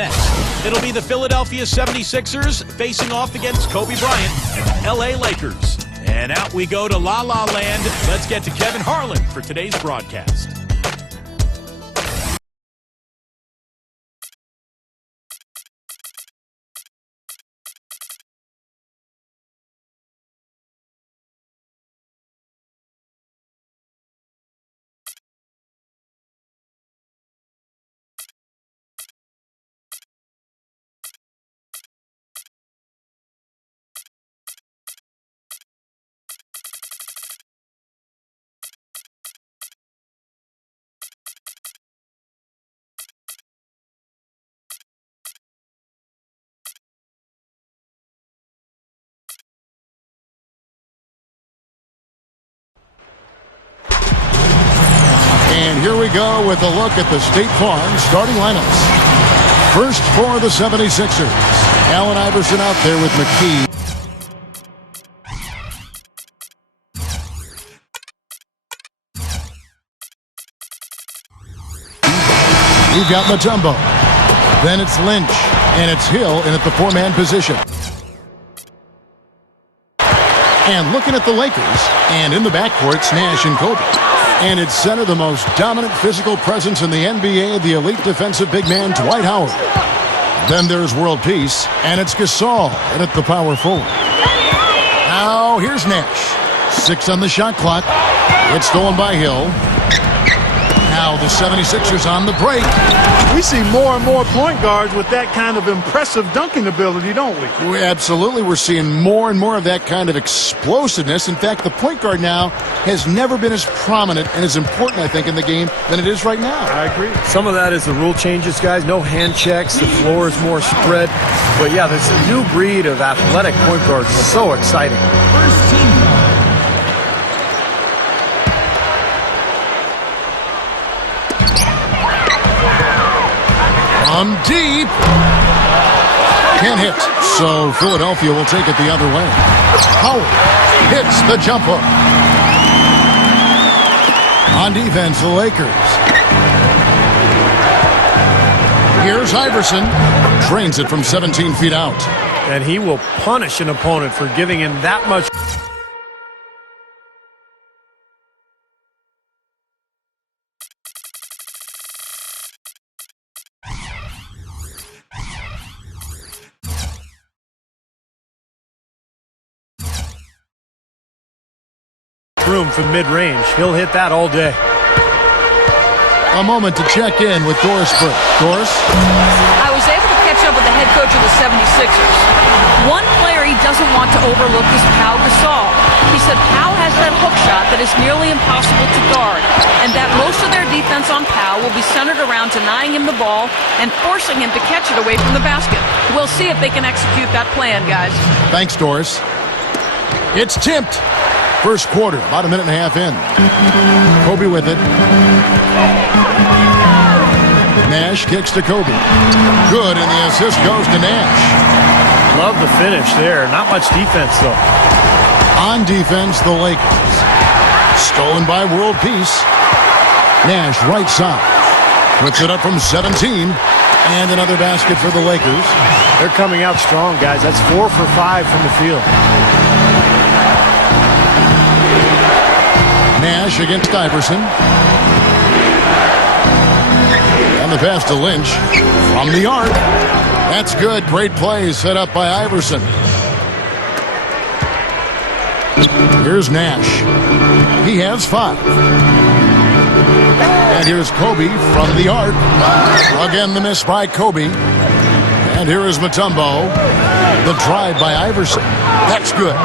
next. It'll be the Philadelphia 76ers facing off against Kobe Bryant and the LA Lakers. And out we go to La La Land. Let's get to Kevin Harlan for today's broadcast. And here we go with a look at the State Farm starting lineups. First for the 76ers. Allen Iverson out there with McKee. We've got Mutombo. Then it's Lynch. And it's Hill in at the four-man position. And looking at the Lakers. And in the backcourt, it's Nash and Kobe. And it's center, the most dominant physical presence in the NBA, the elite defensive big man, Dwight Howard. Then there's world peace, and it's Gasol in at the power forward. Now, here's Nash. 6 on the shot clock. It's stolen by Hill. Now the 76ers on the break. We see more and more point guards with that kind of impressive dunking ability, don't we? Absolutely. We're seeing more and more of that kind of explosiveness. In fact, the point guard now has never been as prominent and as important, I think, in the game than it is right now. I agree. Some of that is the rule changes, guys. No hand checks. The floor is more spread. But, yeah, this new breed of athletic point guards is so exciting. First team. From deep. Can't hit. So Philadelphia will take it the other way. Howard hits the jumper. On defense, the Lakers. Here's Iverson. Drains it from 17 feet out. And he will punish an opponent for giving him that much. Room from mid-range. He'll hit that all day. A moment to check in with Doris Burke. Doris? I was able to catch up with the head coach of the 76ers. One player he doesn't want to overlook is Pau Gasol. He said Pau has that hook shot that is nearly impossible to guard, and that most of their defense on Pau will be centered around denying him the ball and forcing him to catch it away from the basket. We'll see if they can execute that plan, guys. Thanks, Doris. It's tipped. First quarter, about a minute and a half in. Kobe with it. Nash kicks to Kobe. Good, and the assist goes to Nash. Love the finish there. Not much defense, though. On defense, the Lakers. Stolen by world peace. Nash right side. Puts it up from 17. And another basket for the Lakers. They're coming out strong, guys. That's 4 for 5 from the field. Nash against Iverson. And the pass to Lynch from the arc. That's good. Great play set up by Iverson. Here's Nash. He has 5. And here's Kobe from the arc. Again, the miss by Kobe. And here is Mutombo. The drive by Iverson. That's good.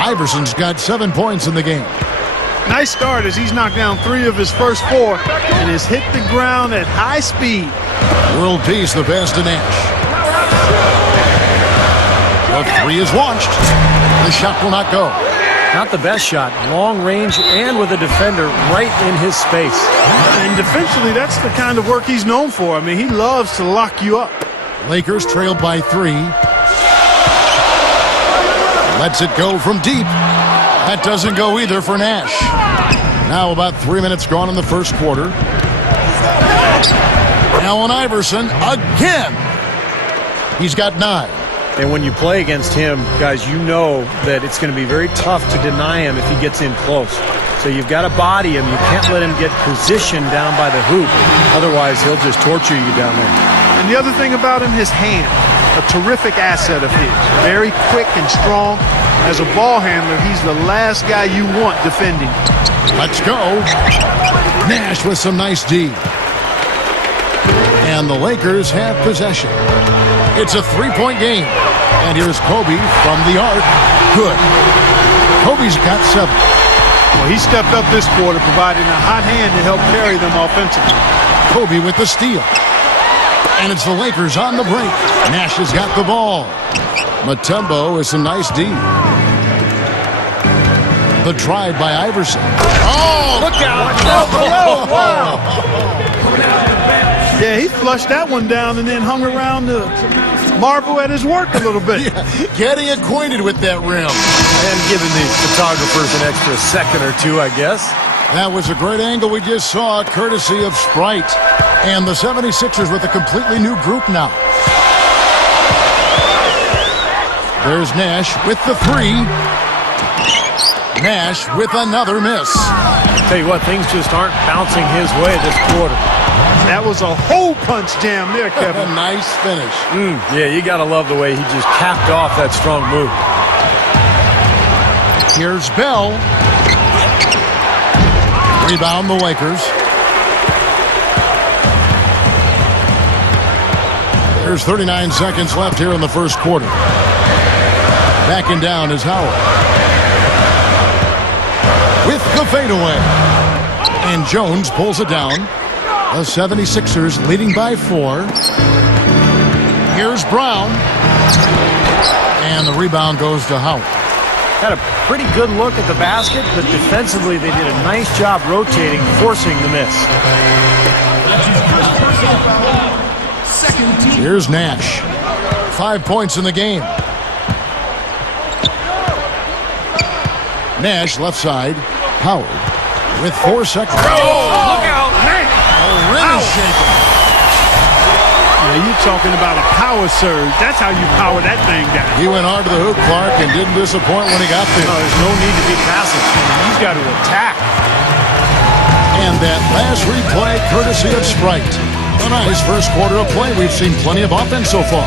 Iverson's got 7 points in the game. Nice start as he's knocked down 3 of his first 4 and has hit the ground at high speed. World peace, the pass to Nash. The 3 is launched. The shot will not go. Not the best shot. Long range and with a defender right in his space. And defensively, that's the kind of work he's known for. I mean, he loves to lock you up. Lakers trailed by 3. Lets it go from deep. That doesn't go either for Nash. Now about 3 minutes gone in the first quarter. Allen Iverson again. He's got 9. And when you play against him, guys, you know that it's going to be very tough to deny him if he gets in close. So you've got to body him. You can't let him get positioned down by the hoop. Otherwise, he'll just torture you down there. And the other thing about him, his hand, a terrific asset of his. Very quick and strong. As a ball handler, he's the last guy you want defending. Let's go. Nash with some nice D. And the Lakers have possession. It's a 3-point game. And here's Kobe from the arc. Good. Kobe's got 7. Well, he stepped up this quarter, providing a hot hand to help carry them offensively. Kobe with the steal. And it's the Lakers on the break. Nash has got the ball. Mutombo with some nice D. The drive by Iverson. Oh, look out. Yeah, he flushed that one down and then hung around to marvel at his work a little bit. Yeah, getting acquainted with that rim. And giving the photographers an extra second or two, I guess. That was a great angle we just saw, courtesy of Sprite. And the 76ers with a completely new group now. There's Nash with the 3. Nash with another miss. Tell you what, things just aren't bouncing his way this quarter. That was a hole punch jam there, Kevin. A nice finish. Yeah, you got to love the way he just capped off that strong move. Here's Bell. Rebound the Lakers. There's 39 seconds left here in the first quarter. Backing down is Howard. With the fadeaway. And Jones pulls it down. The 76ers leading by 4. Here's Brown. And the rebound goes to Howard. Had a pretty good look at the basket, but defensively they did a nice job rotating, forcing the miss. Here's Nash. 5 points in the game. Nash left side. Howard with 4 seconds. Look out, man! The rim is shaking. Yeah, you're talking about a power surge. That's how you power that thing down. He went hard to the hoop, Clark, and didn't disappoint when he got there. No, there's no need to be passive. He's got to attack. And that last replay, courtesy of Sprite. A nice first quarter of play. We've seen plenty of offense so far.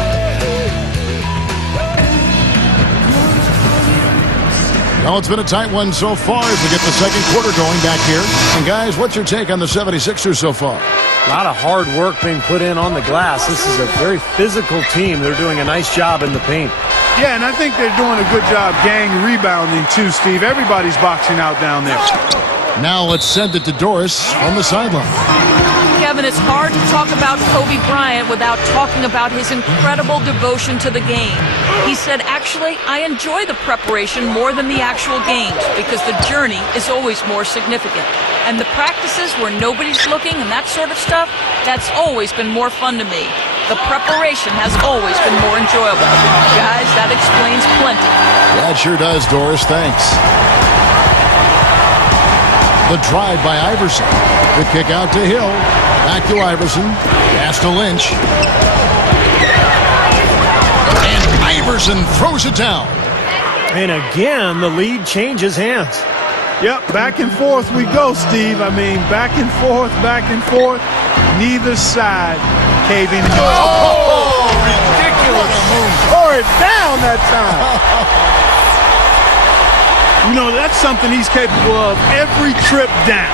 Well, it's been a tight one so far as we get the second quarter going back here. And guys, what's your take on the 76ers so far? A lot of hard work being put in on the glass. This is a very physical team. They're doing a nice job in the paint. Yeah, and I think they're doing a good job gang rebounding too, Steve. Everybody's boxing out down there. Now let's send it to Doris on the sideline. Kevin, it's hard to talk about Kobe Bryant without talking about his incredible devotion to the game. He said, actually, I enjoy the preparation more than the actual games because the journey is always more significant. And the practices where nobody's looking and that sort of stuff, that's always been more fun to me. The preparation has always been more enjoyable. Guys, that explains plenty. That sure does, Doris. Thanks. The drive by Iverson. The kick out to Hill. Back to Iverson. Pass to Lynch. And Iverson throws it down. And again, the lead changes hands. Yep, back and forth we go, Steve. I mean, back and forth, back and forth. Neither side caving. Oh, ridiculous move. Tore it down that time. You know, that's something he's capable of every trip down.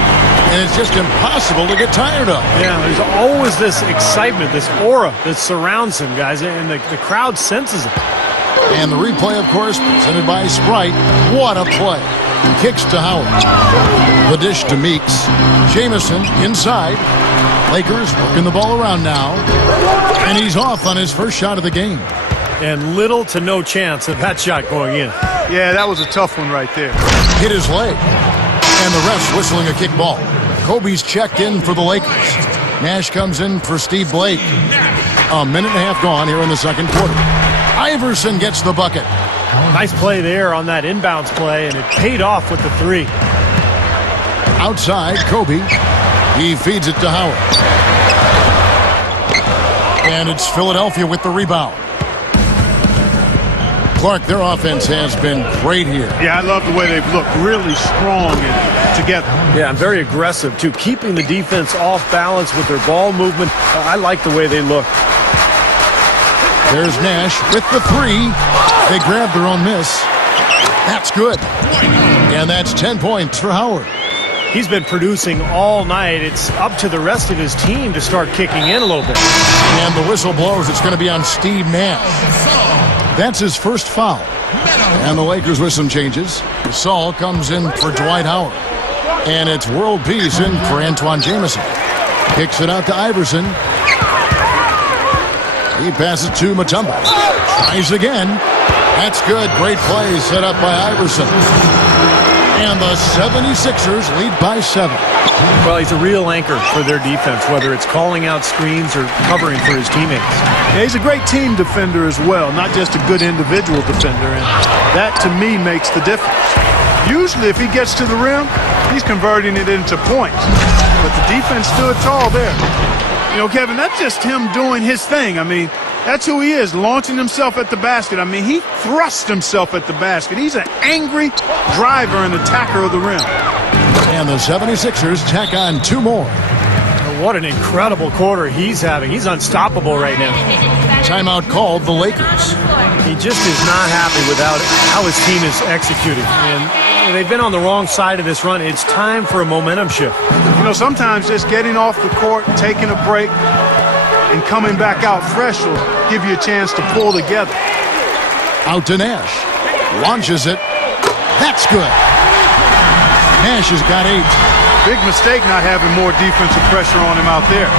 And it's just impossible to get tired of. Yeah, there's always this excitement, this aura that surrounds him, guys, and the crowd senses it. And the replay, of course, presented by Sprite. What a play. Kicks to Howard. The dish to Meeks. Jamison inside. Lakers working the ball around now. And he's off on his first shot of the game. And little to no chance of that shot going in. Yeah, that was a tough one right there. Hit his leg. And the ref's whistling a kick ball. Kobe's checked in for the Lakers. Nash comes in for Steve Blake. A minute and a half gone here in the second quarter. Iverson gets the bucket. Nice play there on that inbounds play, and it paid off with the 3. Outside, Kobe. He feeds it to Howard. And it's Philadelphia with the rebound. Clark, their offense has been great here. Yeah, I love the way they've looked. Really strong and together. Yeah, and very aggressive, too. Keeping the defense off balance with their ball movement. I like the way they look. There's Nash with the three. They grab their own miss. That's good. And that's 10 points for Howard. He's been producing all night. It's up to the rest of his team to start kicking in a little bit. And the whistle blows. It's going to be on Steve Nash. That's his first foul. And the Lakers with some changes. Gasol comes in for Dwight Howard. And it's world peace in for Antoine Jamison. Kicks it out to Iverson. He passes to Mutombo. Tries again. That's good. Great play set up by Iverson. And the 76ers lead by 7. Well, he's a real anchor for their defense, whether it's calling out screens or covering for his teammates. Yeah, he's a great team defender as well, not just a good individual defender. And that, to me, makes the difference. Usually, if he gets to the rim, he's converting it into points. But the defense stood tall there. You know, Kevin, that's just him doing his thing. I mean, that's who he is, launching himself at the basket. I mean, he thrusts himself at the basket. He's an angry driver and attacker of the rim. And the 76ers tack on 2 more. What an incredible quarter he's having. He's unstoppable right now. Timeout called the Lakers. He just is not happy with how his team is executing. And they've been on the wrong side of this run. It's time for a momentum shift. You know, sometimes just getting off the court, taking a break, and coming back out fresh will give you a chance to pull together. Out to Nash. Launches it. That's good. Nash has got 8. Big mistake not having more defensive pressure on him out there.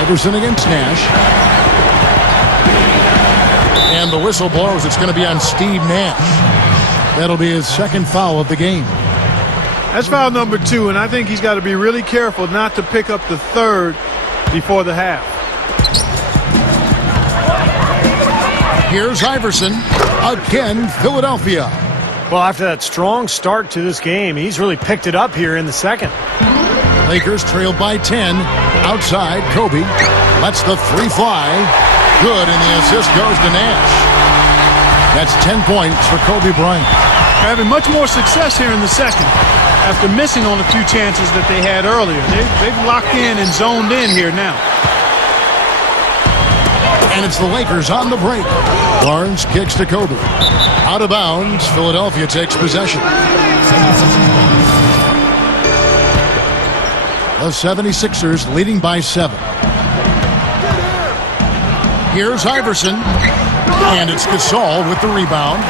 Iverson against Nash. And the whistle blows. It's going to be on Steve Nash. That'll be his second foul of the game. That's foul number 2, and I think he's got to be really careful not to pick up the third before the half. Here's Iverson. Again, Philadelphia. Well, after that strong start to this game, he's really picked it up here in the second. Lakers trailed by 10. Outside, Kobe lets the 3 fly. Good, and the assist goes to Nash. That's 10 points for Kobe Bryant. Having much more success here in the second after missing on a few chances that they had earlier. They've locked in and zoned in here now. And it's the Lakers on the break. Barnes kicks to Kobe. Out of bounds, Philadelphia takes possession. The 76ers leading by 7. Here's Iverson. And it's Gasol with the rebound.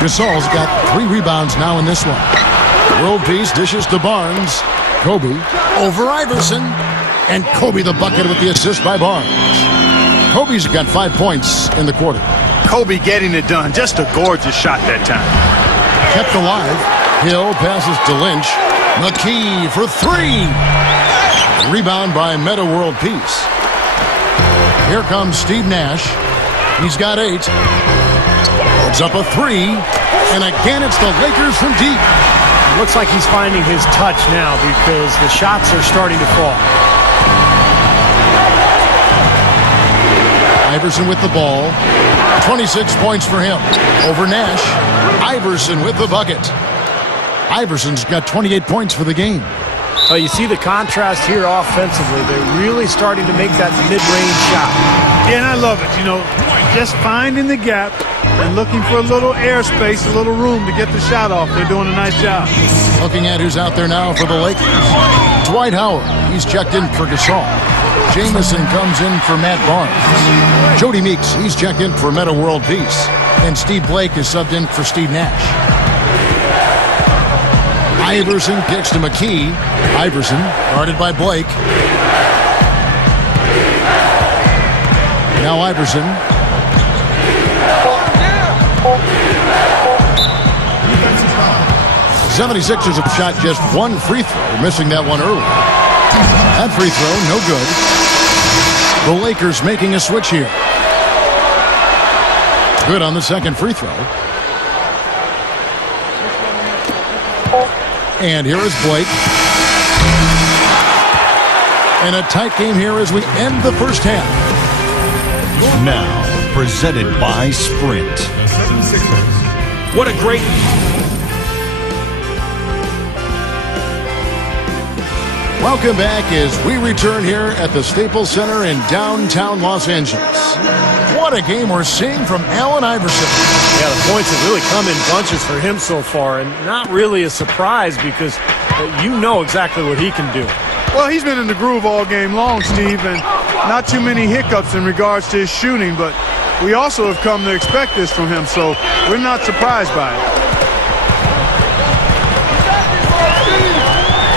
Gasol's got 3 rebounds now in this one. World peace dishes to Barnes. Kobe over Iverson. And Kobe the bucket with the assist by Barnes. Kobe's got 5 points in the quarter. Kobe getting it done. Just a gorgeous shot that time. Kept alive. Hill passes to Lynch. McKee for 3. Rebound by Meta World Peace. Here comes Steve Nash. He's got 8. It's up a 3. And again, it's the Lakers from deep. Looks like he's finding his touch now because the shots are starting to fall. Iverson with the ball. 26 points for him. Over Nash. Iverson with the bucket. Iverson's got 28 points for the game. Oh, you see the contrast here offensively. They're really starting to make that mid-range shot. Yeah, and I love it. You know, just finding the gap and looking for a little airspace, a little room to get the shot off. They're doing a nice job. Looking at who's out there now for the Lakers. Dwight Howard. He's checked in for Gasol. Jamison comes in for Matt Barnes. Jody Meeks. He's checked in for Meta World Peace. And Steve Blake is subbed in for Steve Nash. Iverson kicks to McKee. Iverson guarded by Blake. Now Iverson. The 76ers have shot just 1 free throw, missing that one early. That free throw, no good. The Lakers making a switch here. Good on the second free throw. And here is Blake. And a tight game here as we end the first half. Now, presented by Sprint. What a great... Welcome back as we return here at the Staples Center in downtown Los Angeles. What a game we're seeing from Allen Iverson. Yeah, the points have really come in bunches for him so far, and not really a surprise because you know exactly what he can do. Well, he's been in the groove all game long, Steve, and not too many hiccups in regards to his shooting, but we also have come to expect this from him, so we're not surprised by it.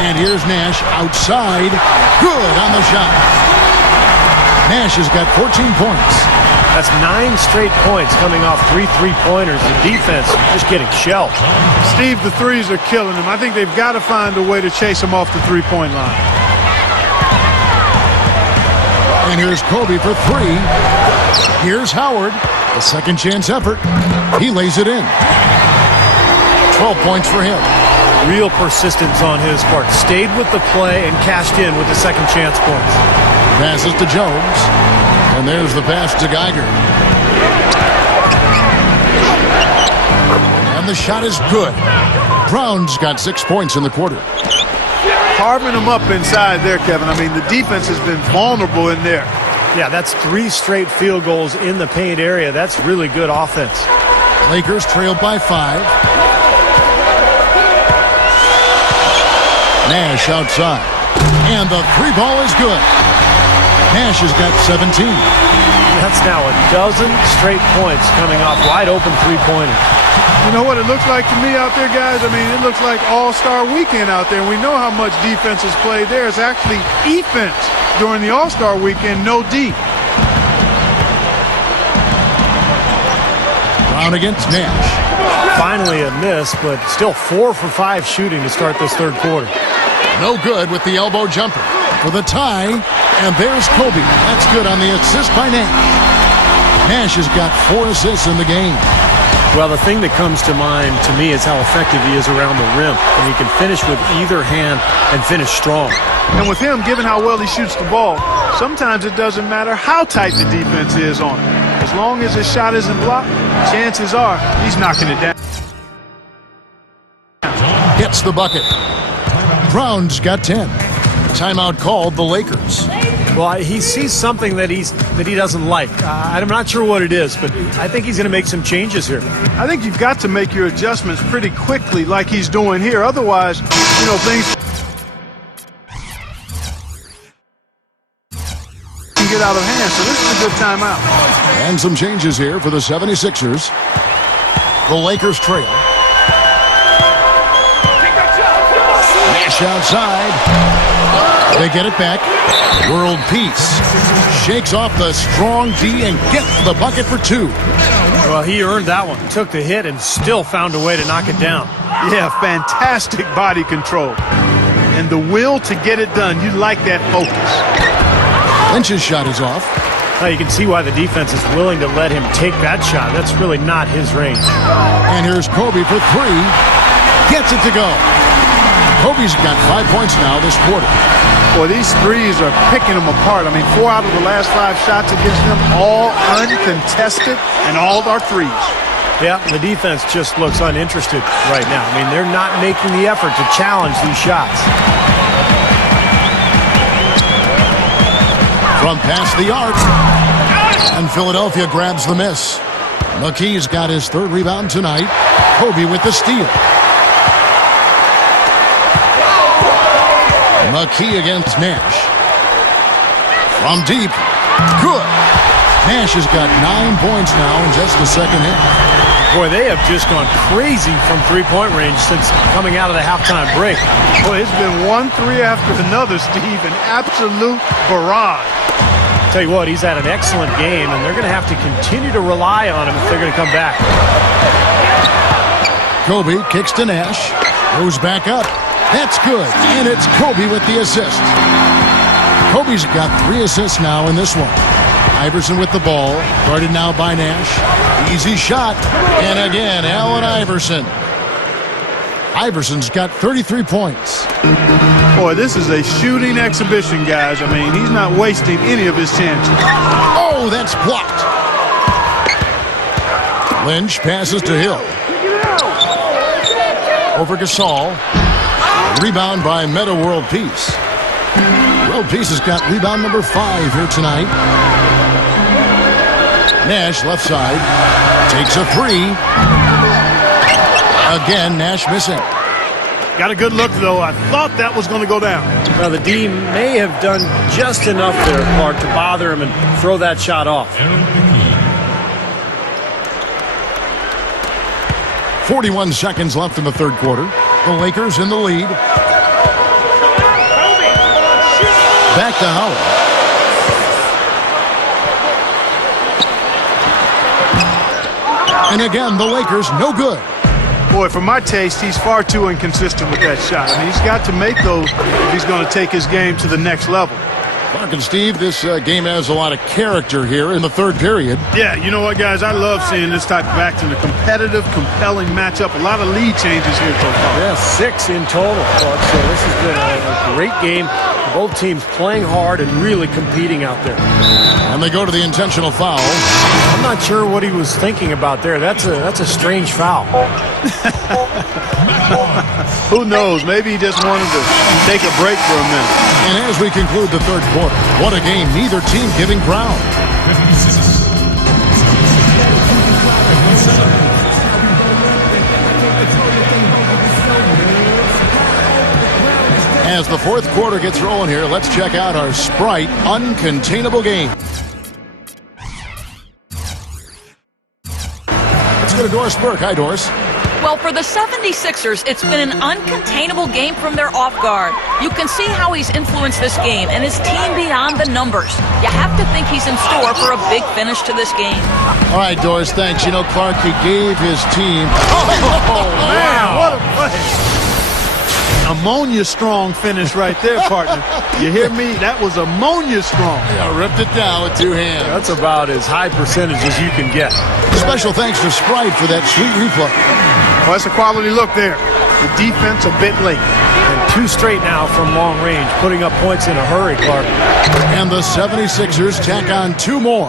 And here's Nash outside. Good on the shot. Nash has got 14 points. That's 9 straight points coming off 3 3-pointers. The defense just getting shelled. Steve, the threes are killing him. I think they've got to find a way to chase him off the three-point line. And here's Kobe for 3. Here's Howard. A second chance effort. He lays it in. 12 points for him. Real persistence on his part. Stayed with the play and cashed in with the second chance points. Passes to Jones. And there's the pass to Geiger. And the shot is good. Brown's got 6 points in the quarter. Carving him up inside there, Kevin. I mean, the defense has been vulnerable in there. Yeah, that's 3 straight field goals in the paint area. That's really good offense. Lakers trail by 5. Nash outside. And the 3 ball is good. Nash has got 17. That's now a dozen straight points coming off wide open 3-pointers. You know what it looks like to me out there, guys? I mean, it looks like All-Star Weekend out there. We know how much defense is played there. It's actually defense during the All-Star Weekend, no D. Brown against Nash. Finally a miss, but still 4 for 5 shooting to start this third quarter. No good with the elbow jumper. For the tie, and there's Kobe. That's good on the assist by Nash. Nash has got 4 assists in the game. Well, the thing that comes to mind to me is how effective he is around the rim. And he can finish with either hand and finish strong. And with him, given how well he shoots the ball, sometimes it doesn't matter how tight the defense is on him. As long as his shot isn't blocked, chances are he's knocking it down. Hits the bucket. Brown's got 10. Timeout called the Lakers. Well, he sees something that he doesn't like. I'm not sure what it is, but I think he's going to make some changes here. I think you've got to make your adjustments pretty quickly like he's doing here. Otherwise, you know, things can get out of hand. So this is a good timeout. And some changes here for the 76ers. The Lakers trail. Nash outside. They get it back. World peace. Shakes off the strong D and gets the bucket for 2. Well, he earned that one. Took the hit and still found a way to knock it down. Yeah, fantastic body control. And the will to get it done. You like that focus. Lynch's shot is off. Now you can see why the defense is willing to let him take that shot. That's really not his range. And here's Kobe for 3. Gets it to go. Kobe's got 5 points now this quarter. Boy, these threes are picking them apart. I mean, 4 out of the last 5 shots against them, all uncontested, and all are threes. Yeah, the defense just looks uninterested right now. I mean, they're not making the effort to challenge these shots. From past the arc. And Philadelphia grabs the miss. McKee's got his 3rd rebound tonight. Kobe with the steal. McKee against Nash. From deep. Good. Nash has got 9 points now in just the second half. Boy, they have just gone crazy from 3-point range since coming out of the halftime break. Boy, it's been 1 3 after another, Steve. An absolute barrage. Tell you what, he's had an excellent game, and they're going to have to continue to rely on him if they're going to come back. Kobe kicks to Nash. Goes back up. That's good. And it's Kobe with the assist. Kobe's got 3 assists now in this one. Iverson with the ball. Guarded now by Nash. Easy shot. And again, Allen Iverson. Iverson's got 33 points. Boy, this is a shooting exhibition, guys. I mean, he's not wasting any of his chances. Oh, that's blocked. Lynch passes to Hill. Over Gasol. Rebound by Meta World Peace. World Peace has got rebound number 5 here tonight. Nash left side. Takes a 3. Again, Nash missing. Got a good look, though. I thought that was going to go down. Now, the D may have done just enough there, Clark, to bother him and throw that shot off. 41 seconds left in the third quarter. The Lakers in the lead. Back to Howard. And again, the Lakers no good. Boy, for my taste, he's far too inconsistent with that shot. I mean, he's got to make those if he's going to take his game to the next level. Clark and Steve, this game has a lot of character here in the third period. Yeah, you know what, guys? I love seeing this type of action, a competitive, compelling matchup. A lot of lead changes here so far. Yeah, 6 in total, Clark. So this has been a great game. Both teams playing hard and really competing out there. And they go to the intentional foul. I'm not sure what he was thinking about there. That's a strange foul. Who knows? Maybe he just wanted to take a break for a minute. And as we conclude the third quarter, what a game, neither team giving ground. As the fourth quarter gets rolling here, let's check out our Sprite Uncontainable game. Let's go to Doris Burke. Hi, Doris. Well, for the 76ers, it's been an uncontainable game from their off guard. You can see how he's influenced this game and his team beyond the numbers. You have to think he's in store for a big finish to this game. All right, Doris, thanks. You know, Clark, he gave his team... Oh, man, what a play. Ammonia strong finish right there, partner. You hear me? That was ammonia strong. Yeah, ripped it down with 2 hands. That's about as high percentage as you can get. Special thanks to Sprite for that sweet replay. Well, that's a quality look there. The defense a bit late. And 2 straight now from long range, putting up points in a hurry, Clark. And the 76ers tack on 2 more.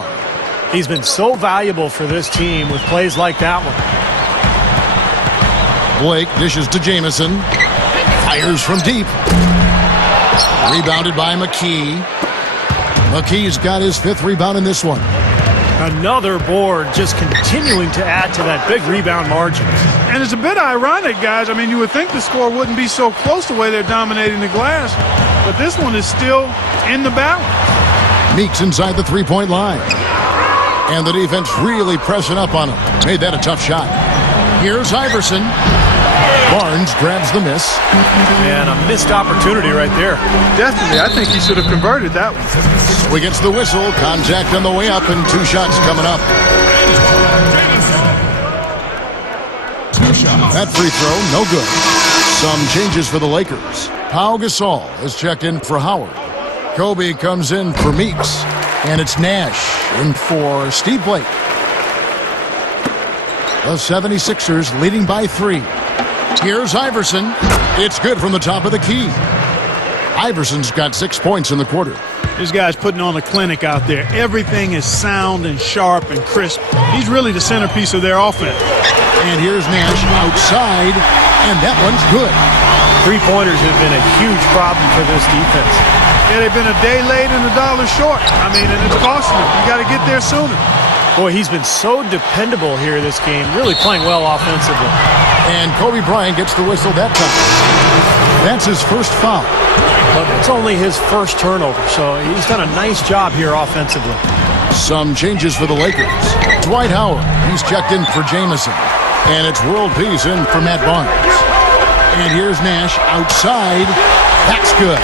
He's been so valuable for this team with plays like that one. Blake dishes to Jamison. Fires from deep. Rebounded by McKee. McKee's got his 5th rebound in this one. Another board, just continuing to add to that big rebound margin. And it's a bit ironic, guys. I mean, you would think the score wouldn't be so close the way they're dominating the glass, but this one is still in the balance. Meeks inside the 3-point line. And the defense really pressing up on him. Made that a tough shot. Here's Iverson. Barnes grabs the miss. And a missed opportunity right there. Definitely. I think he should have converted that one. So he gets the whistle. Contact on the way up and 2 shots coming up. That free throw, no good. Some changes for the Lakers. Pau Gasol is checked in for Howard. Kobe comes in for Meeks. And it's Nash in for Steve Blake. The 76ers leading by 3. Here's Iverson. It's good from the top of the key. Iverson's got 6 points in the quarter. This guy's putting on a clinic out there. Everything is sound and sharp and crisp. He's really the centerpiece of their offense. And here's Nash outside, and that one's good. 3-pointers have been a huge problem for this defense. Yeah, they've been a day late and $1 short. I mean, and it's costing them. You got to get there sooner. Boy, he's been so dependable here this game, really playing well offensively. And Kobe Bryant gets the whistle that time. That's his first foul. But it's only his first turnover, so he's done a nice job here offensively. Some changes for the Lakers. Dwight Howard, he's checked in for Jamison. And it's World Peace in for Matt Barnes. And here's Nash outside. That's good.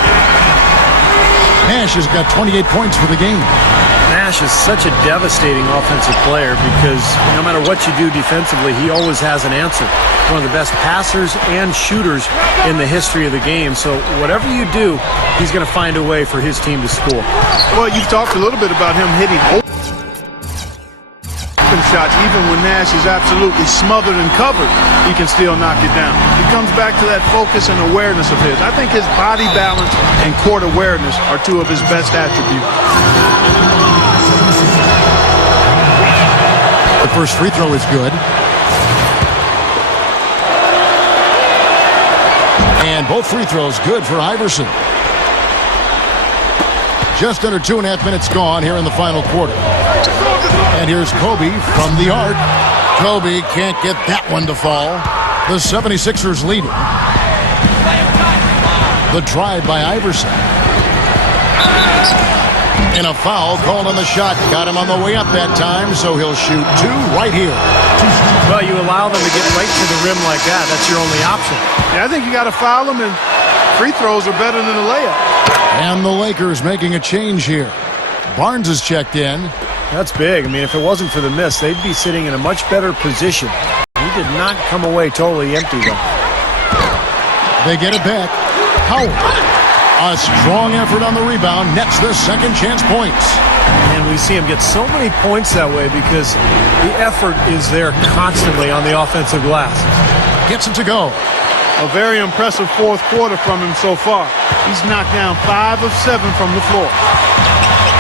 Nash has got 28 points for the game. Nash is such a devastating offensive player because no matter what you do defensively, he always has an answer. One of the best passers and shooters in the history of the game. So whatever you do, he's going to find a way for his team to score. Well, you've talked a little bit about him hitting him shots. Even when Nash is absolutely smothered and covered, he can still knock it down. He comes back to that focus and awareness of his. I think his body balance and court awareness are two of his best attributes. The first free throw is good. And both free throws good for Iverson. Just under 2.5 minutes gone here in the final quarter. And here's Kobe from the arc. Kobe can't get that one to fall. The 76ers leading. The drive by Iverson. And a foul called on the shot. Got him on the way up that time, so he'll shoot two right here. Well, you allow them to get right to the rim like that. That's your only option. Yeah, I think you got to foul him, and free throws are better than a layup. And the Lakers making a change here. Barnes is checked in. That's big. I mean, if it wasn't for the miss, they'd be sitting in a much better position. He did not come away totally empty, though. They get it back. Howard. A strong effort on the rebound. Nets the second chance points. And we see him get so many points that way because the effort is there constantly on the offensive glass. Gets it to go. A very impressive fourth quarter from him so far. He's knocked down 5 of 7 from the floor.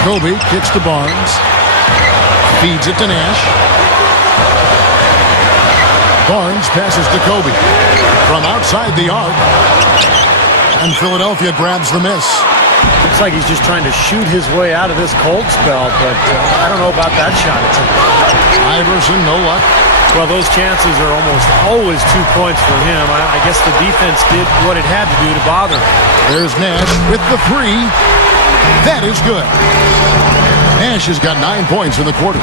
Kobe kicks to Barnes. Feeds it to Nash. Barnes passes to Kobe. From outside the arc. And Philadelphia grabs the miss. Looks like he's just trying to shoot his way out of this cold spell, but I don't know about that shot. Iverson, no luck. Well, those chances are almost always 2 points for him. I guess the defense did what it had to do to bother him. There's Nash with the three. That is good. Nash has got 9 points in the quarter.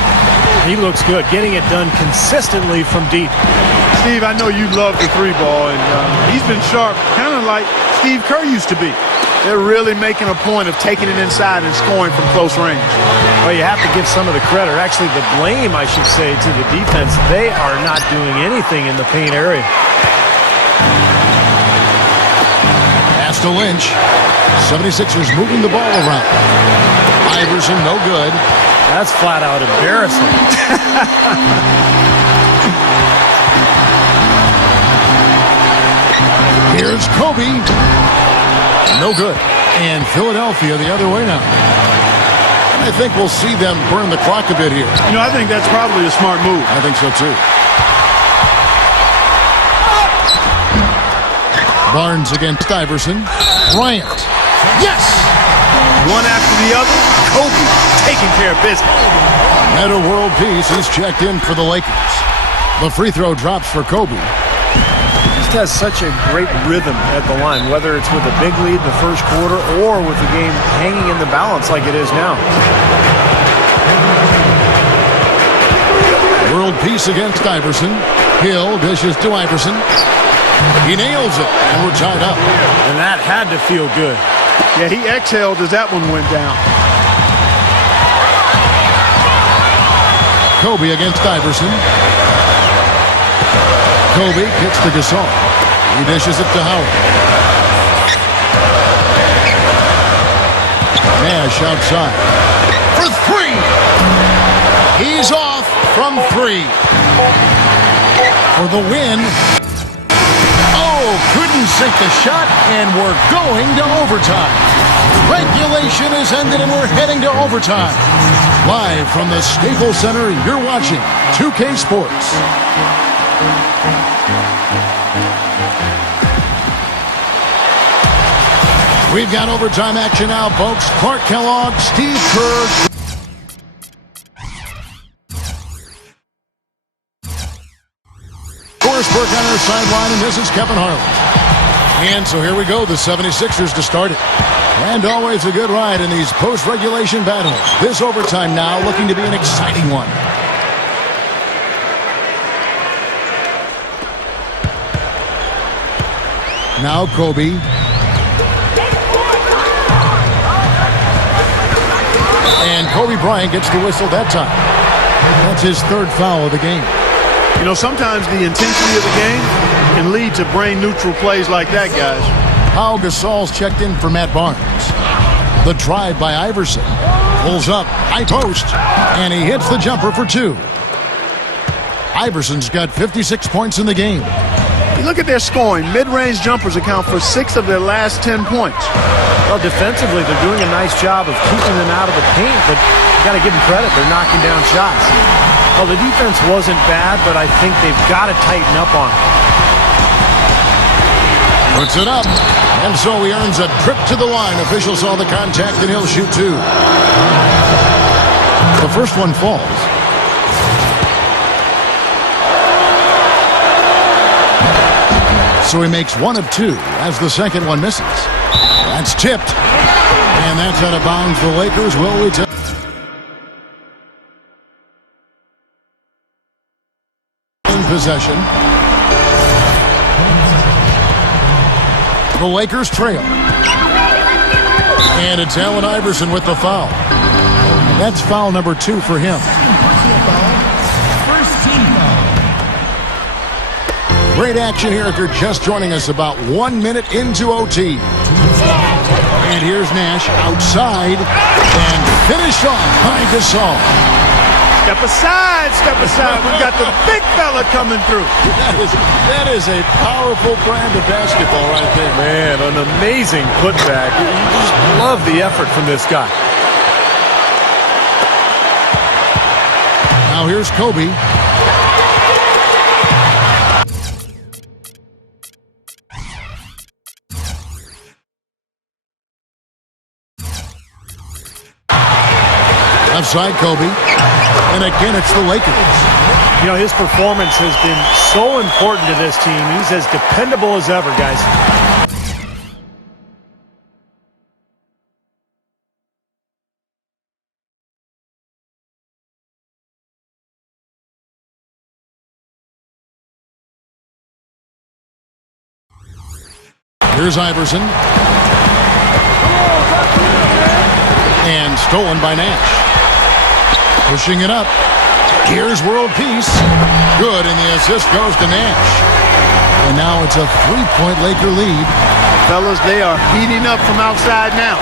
He looks good, getting it done consistently from deep. Steve, I know you love the three ball, and he's been sharp, kind of like Steve Kerr used to be. They're really making a point of taking it inside and scoring from close range. Well, you have to give some of the credit, or actually the blame, I should say, to the defense. They are not doing anything in the paint area. Pass to Lynch. 76ers moving the ball around. Iverson, no good. That's flat out embarrassing. Here's Kobe. No good. And Philadelphia the other way now. And I think we'll see them burn the clock a bit here. You know, I think that's probably a smart move. I think so too. Barnes against Iverson. Bryant. Yes! One after the other, Kobe taking care of business. Meta World Peace is checked in for the Lakers. The free throw drops for Kobe. Just has such a great rhythm at the line, whether it's with a big lead in the first quarter or with the game hanging in the balance like it is now. World Peace against Iverson. Hill dishes to Iverson. He nails it, and we're tied up. And that had to feel good. Yeah, he exhaled as that one went down. Kobe against Iverson. Kobe kicks to Gasol. He dishes it to Howard. Nash outside. For three! He's off from three. For the win. Oh, couldn't sink the shot, and we're going to overtime. Regulation is ended, and we're heading to overtime. Live from the Staples Center, you're watching 2K Sports. We've got overtime action now, folks. Clark Kellogg, Steve Kerr. Forsberg on our sideline, and this is Kevin Harlan. And so here we go, the 76ers to start it. And always a good ride in these post-regulation battles. This overtime now looking to be an exciting one. Now Kobe. And Kobe Bryant gets the whistle that time. That's his third foul of the game. You know, sometimes the intensity of the game can lead to brain-neutral plays like that, guys. Pau Gasol's checked in for Matt Barnes. The drive by Iverson. Pulls up, high post, and he hits the jumper for two. Iverson's got 56 points in the game. You look at their scoring. Mid-range jumpers account for 6 of their last 10 points. Well, defensively, they're doing a nice job of keeping them out of the paint, but you got to give them credit. They're knocking down shots. Well, the defense wasn't bad, but I think they've got to tighten up on it. Puts it up, and so he earns a trip to the line. Official saw the contact, and he'll shoot 2. The first one falls. So he makes 1 of 2 as the second one misses. That's tipped, and that's out of bounds. The Lakers will return. In possession. The Lakers trail. And it's Allen Iverson with the foul. That's foul number 2 for him. Great action here if you're just joining us, about 1 minute into OT. And here's Nash outside and finished off by Gasol. Step aside, step aside. We've got the big fella coming through. That is a powerful brand of basketball right there. Man, an amazing putback. You just love the effort from this guy. Now here's Kobe. Left side, Kobe. And again, it's the Lakers. You know, his performance has been so important to this team. He's as dependable as ever, guys. Here's Iverson. And stolen by Nash. Pushing it up. Here's world peace. Good, and the assist goes to Nash. And now it's a 3-point Laker lead. Fellas, they are heating up from outside now.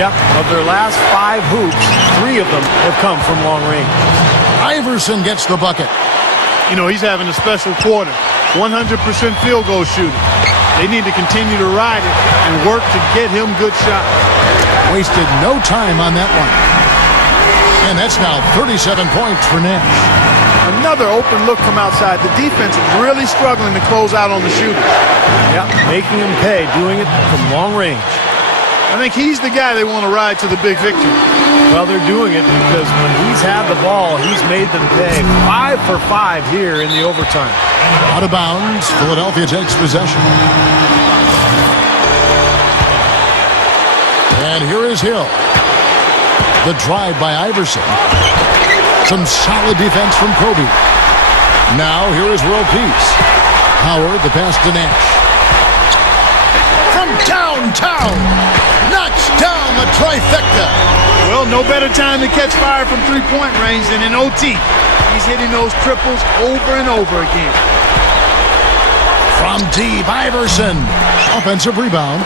Yep, of their last 5 hoops, 3 of them have come from long range. Iverson gets the bucket. You know, he's having a special quarter. 100% field goal shooting. They need to continue to ride it and work to get him good shots. Wasted no time on that one. And that's now 37 points for Nash. Another open look from outside. The defense is really struggling to close out on the shooters. Yep, making him pay, doing it from long range. I think he's the guy they want to ride to the big victory. Well, they're doing it because when he's had the ball, he's made them pay. 5 for 5 here in the overtime. Out of bounds, Philadelphia takes possession. And here is Hill. The drive by Iverson. Some solid defense from Kobe. Now here is world peace. Howard, the pass to Nash. From downtown, knocks down the trifecta. Well, no better time to catch fire from three-point range than in OT. He's hitting those triples over and over again. From deep, Iverson. Offensive rebound.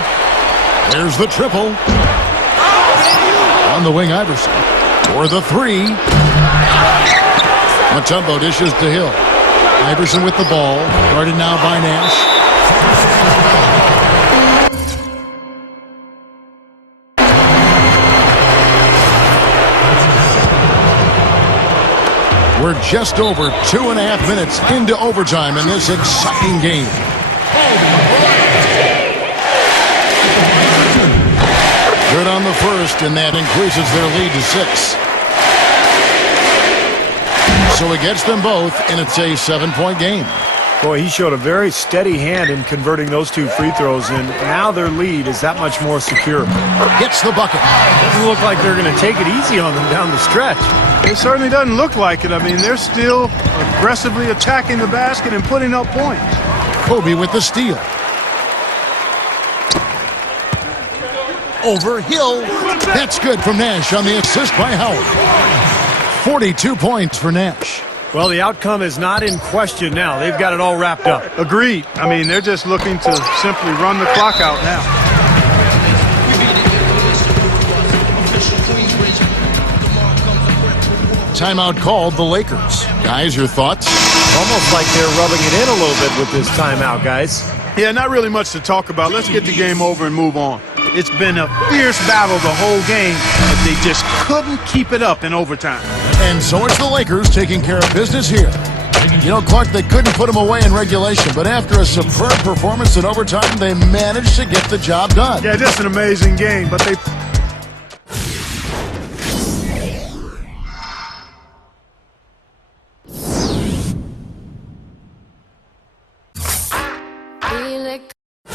There's the triple. On the wing, Iverson. For the 3. Mutombo dishes to Hill. Iverson with the ball. Guarded now by Nash. We're just over 2.5 minutes into overtime in this exciting game. Good on the first, and that increases their lead to 6. So he gets them both, and it's a 7-point game. Boy, he showed a very steady hand in converting those 2 free throws, and now their lead is that much more secure. Gets the bucket. Doesn't look like they're going to take it easy on them down the stretch. It certainly doesn't look like it. I mean, they're still aggressively attacking the basket and putting up points. Kobe with the steal. Over Hill. That's good from Nash on the assist by Howard. 42 points for Nash. Well, the outcome is not in question now. They've got it all wrapped up. Agreed. I mean, they're just looking to simply run the clock out now. Timeout called the Lakers. Guys, your thoughts? Almost like they're rubbing it in a little bit with this timeout, guys. Yeah, not really much to talk about. Let's get the game over and move on. It's been a fierce battle the whole game, but they just couldn't keep it up in overtime. And so it's the Lakers taking care of business here. You know, Clark, they couldn't put him away in regulation, but after a superb performance in overtime, they managed to get the job done. Yeah, just an amazing game, but they